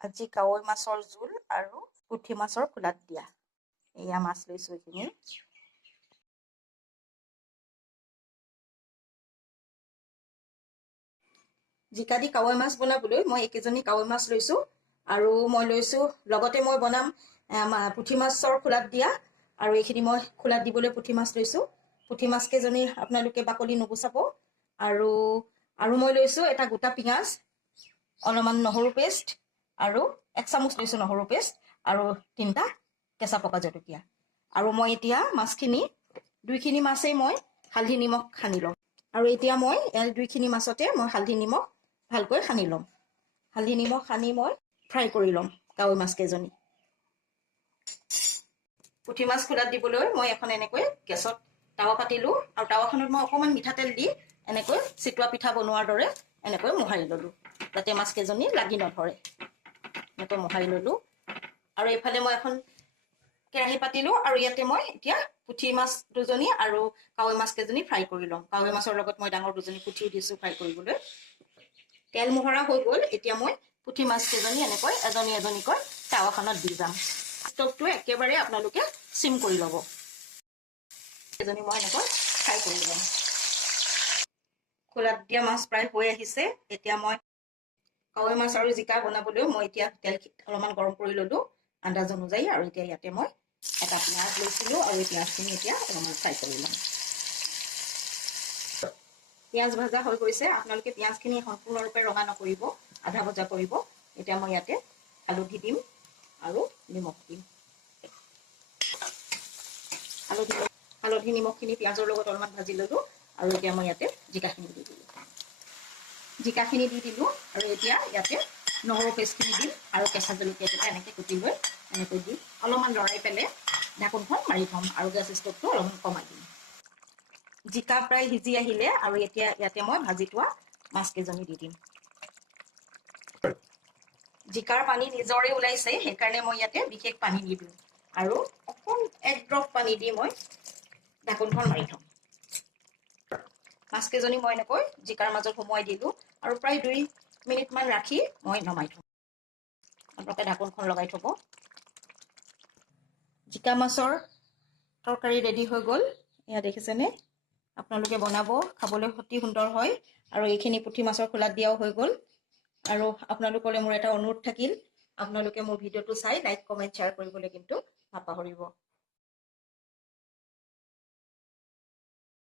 আজি কাৱৈ মাছৰ জোল আৰু পুঠি মাছৰ খোলাত দিয়া। এয়া মাছ লৈছোঁ এইখিনি। জিকা দি কাৱৈ মাছ বনাবলৈ মই একেজনী কাৱৈ মাছ লৈছোঁ আৰু মই লৈছোঁ লগতে মই বনাম পুঠি মাছৰ খোলাত দিয়া আৰু এইখিনি মই খোলাত দিবলৈ পুঠি মাছ লৈছোঁ। পুঠি মাছকেইজনী আপোনালোকে বাকলি নুগুচাব আৰু মই লৈছোঁ এটা গোটা পিঁয়াজ, অলপমান নহৰু পেষ্ট আৰু 1 চামুচ লৈছোঁ নহৰু পেষ্ট আৰু 3টা কেঁচা পকা জলকীয়া। আৰু মই এতিয়া মাছখিনি দুইখিনি মাছেই মই হালধি নিমখ সানি ল'ম। আৰু এতিয়া মই দুইখিনি মাছতে মই হালধি নিমখ ভালকৈ সানি ল'ম। হালধি নিমখ সানি মই ফ্ৰাই কৰি ল'ম কাৱৈ মাছকেইজনী। পুঠি মাছ খোলাত দিবলৈ মই এখন এনেকৈ গেছত টাৱা পাতিলোঁ আৰু টাৱাখনত মই অকণমান মিঠাতেল দি এনেকৈ চিতোৱা পিঠা বনোৱাৰ দৰে এনেকৈ মোহাৰি ল'লোঁ যাতে মাছকেইজনী লাগি নধৰে। এনেকৈ মোহাৰি ল'লোঁ আৰু এইফালে মই এখন কেৰাহী পাতিলোঁ আৰু ইয়াতে মই এতিয়া পুঠি মাছ দুজনী আৰু কাৱৈ মাছকেইজনী ফ্ৰাই কৰি ল'ম। কাৱৈ মাছৰ লগত মই ডাঙৰ দুজনী পুঠিও দিছোঁ ফ্ৰাই কৰিবলৈ। তেল মোহৰা হৈ গ'ল। এতিয়া মই পুঠি মাছকেইজনী এনেকৈ এজনী এজনীকৈ টাৱাখনত দি যাম। ষ্টভটো একেবাৰে আপোনালোকে চিম কৰি ল'ব। এজনী মই এনেকৈ ফ্ৰাই কৰি ল'ম। খোলাত দিয়া মাছ প্ৰায় হৈ আহিছে। এতিয়া মই কাৱৈ মাছ আৰু জিকা বনাবলৈ মই এতিয়া তেল অলপমান গৰম কৰি ল'লোঁ আন্দাজ অনুযায়ী আৰু এতিয়া ইয়াতে মই এটা পিঁয়াজ লৈছিলোঁ আৰু এই পিঁয়াজখিনি এতিয়া অলপমান ফ্ৰাই কৰি ল'ম। পিঁয়াজ ভজা হৈ গৈছে। আপোনালোকে পিঁয়াজখিনি সম্পূৰ্ণৰূপে ৰঙা নকৰিব, আধা ভজা কৰিব। এতিয়া মই ইয়াতে হালধি দিম আৰু নিমখ দিম। হালধি নিমখখিনি পিঁয়াজৰ লগত অলপমান ভাজি ল'লোঁ আৰু এতিয়া মই ইয়াতে জিকাখিনি দি দিলোঁ। জিকাখিনি দি দিলোঁ আৰু এতিয়া ইয়াতে নহৰু পেষ্টখিনি দিম আৰু কেঁচা জলকীয়া এনেকৈ কুটি লৈ এনেকৈ দি অলপমান লৰাই পেলাই ঢাকোনখন মাৰি থ'ম আৰু গেছ ষ্টভটো অলপমান কমাই দিম। জিকা প্ৰায় সিজি আহিলে আৰু এতিয়া ইয়াতে মই ভাজি থোৱা মাছকেইজনী দি দিম। জিকাৰ পানী নিজৰে ওলাইছে, সেইকাৰণে মই ইয়াতে বিশেষ পানী নিদিওঁ আৰু অকণ 1 ড্ৰপ পানী দি মই ঢাকোনখন মাৰি থ'ম। মাছকেইজনী মই এনেকৈ জিকাৰ মাজত সোমোৱাই দিলোঁ আৰু প্ৰায় 2 মিনিটমান ৰাখি মই নমাই থ'ম। আপোনালোকে ঢাকোনখন লগাই থ'ব। জিকা মাছৰ তৰকাৰী ৰেডি হৈ গ'ল। এয়া দেখিছেনে? আপোনালোকে বনাব, খাবলৈ অতি সুন্দৰ হয় আৰু এইখিনি পুঠি মাছৰ খোলাত দিয়াও হৈ গ'ল। আৰু আপোনালোকলৈ মোৰ এটা অনুৰোধ থাকিল, আপোনালোকে মোৰ ভিডিঅ'টো চাই লাইক, কমেণ্ট, শ্বেয়াৰ কৰিবলৈ কিন্তু নাপাহৰিব।